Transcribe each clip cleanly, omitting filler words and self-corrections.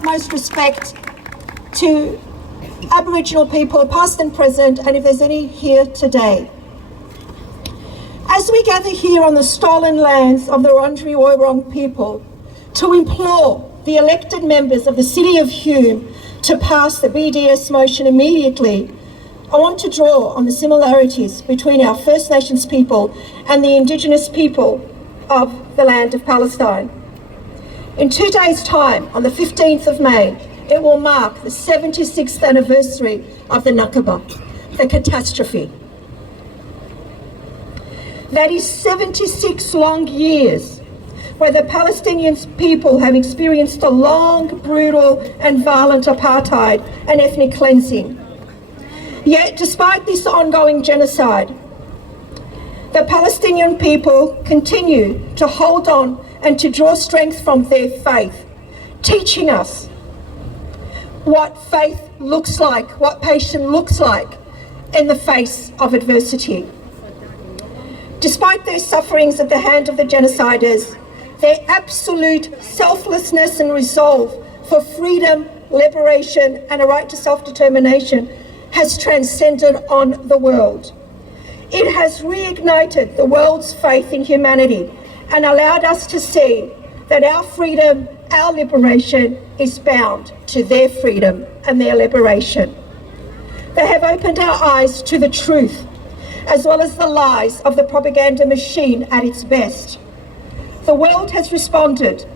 utmost respect to Aboriginal people, past and present, and if there's any here today. As we gather here on the stolen lands of the Wurundjeri Woiwurrung people to implore the elected members of the City of Hume to pass the BDS motion immediately, I want to draw on the similarities between our First Nations people and the Indigenous people of the land of Palestine. In 2 days' time, on the 15th of May, it will mark the 76th anniversary of the Nakba, the catastrophe. That is 76 long years where the Palestinian people have experienced a long, brutal and violent apartheid and ethnic cleansing. Yet, despite this ongoing genocide, the Palestinian people continue to hold on and to draw strength from their faith, teaching us what faith looks like, what patience looks like in the face of adversity. Despite their sufferings at the hand of the genociders, their absolute selflessness and resolve for freedom, liberation and a right to self-determination has transcended on the world. It has reignited the world's faith in humanity and allowed us to see that our freedom, our liberation is bound to their freedom and their liberation. They have opened our eyes to the truth, as well as the lies of the propaganda machine at its best. The world has responded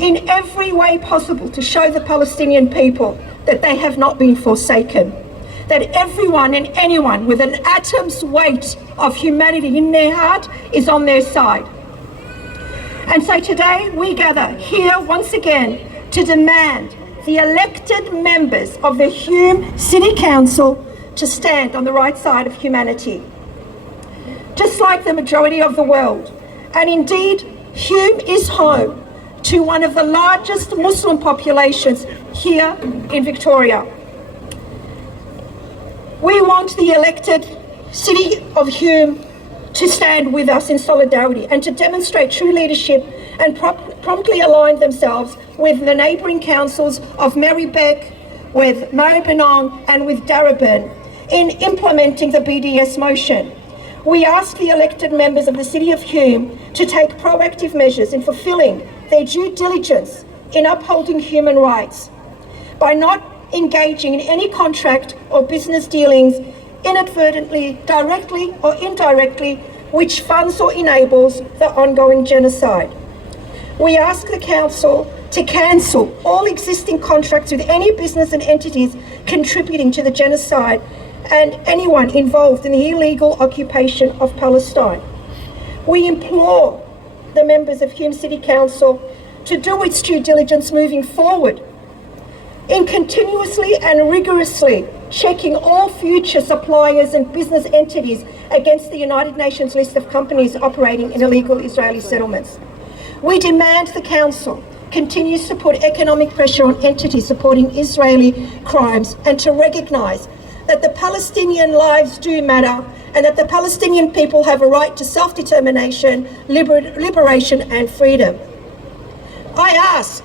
in every way possible to show the Palestinian people that they have not been forsaken, that everyone and anyone with an atom's weight of humanity in their heart is on their side. And so today we gather here once again to demand the elected members of the Hume City Council to stand on the right side of humanity. Just like the majority of the world, and indeed Hume is home to one of the largest Muslim populations here in Victoria. We want the elected City of Hume to stand with us in solidarity and to demonstrate true leadership and promptly align themselves with the neighbouring councils of Marybeck, with Maribyrnong and with Darebin in implementing the BDS motion. We ask the elected members of the City of Hume to take proactive measures in fulfilling their due diligence in upholding human rights by not engaging in any contract or business dealings inadvertently, directly or indirectly, which funds or enables the ongoing genocide. We ask the Council to cancel all existing contracts with any business and entities contributing to the genocide and anyone involved in the illegal occupation of Palestine. We implore the members of Hume City Council to do its due diligence moving forward in continuously and rigorously checking all future suppliers and business entities against the United Nations list of companies operating in illegal Israeli settlements. We demand the Council continues to put economic pressure on entities supporting Israeli crimes and to recognise that the Palestinian lives do matter and that the Palestinian people have a right to self-determination, liberation and freedom. I ask,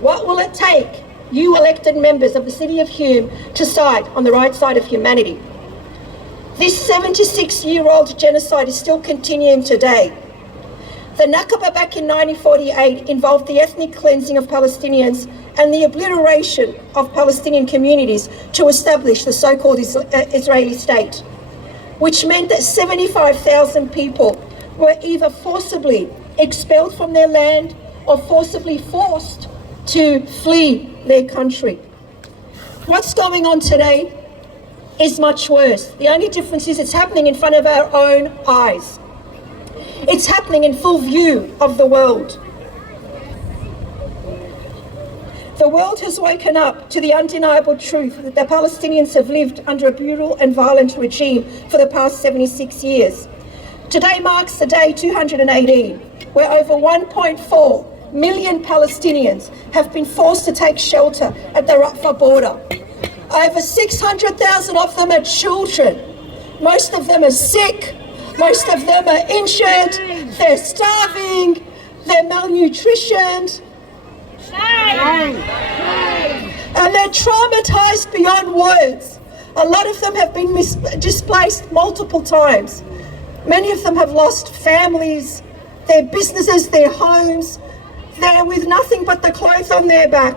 what will it take, you elected members of the City of Hume, to side on the right side of humanity? This 76-year-old genocide is still continuing today. The Nakba back in 1948 involved the ethnic cleansing of Palestinians and the obliteration of Palestinian communities to establish the so-called Israeli state, which meant that 75,000 people were either forcibly expelled from their land or forcibly forced to flee their country. What's going on today is much worse. The only difference is it's happening in front of our own eyes. It's happening in full view of the world. The world has woken up to the undeniable truth that the Palestinians have lived under a brutal and violent regime for the past 76 years. Today marks the day 218, where over 1.4 million Palestinians have been forced to take shelter at the Rafah border. Over 600,000 of them are children. Most of them are sick. Most of them are injured. They're starving. They're malnutritioned. Shame. and they're traumatized beyond words. A lot of them have been displaced multiple times. Many of them have lost families, their businesses, their homes. They're with nothing but the clothes on their back.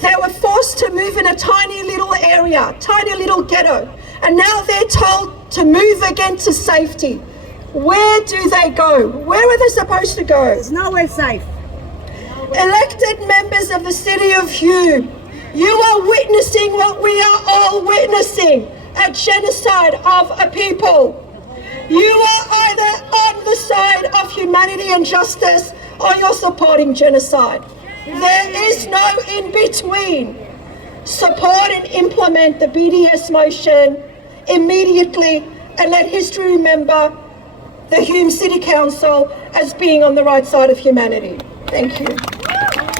They were forced to move in a tiny little area, tiny little ghetto, and now they're told to move again to safety. Where do they go? Where are they supposed to go? It's nowhere safe. Elected members of the City of Hume, you are witnessing what we are all witnessing, a genocide of a people. You are either on the side of humanity and justice or you're supporting genocide. There is no in between. Support and implement the BDS motion immediately and let history remember the Hume City Council as being on the right side of humanity. Thank you.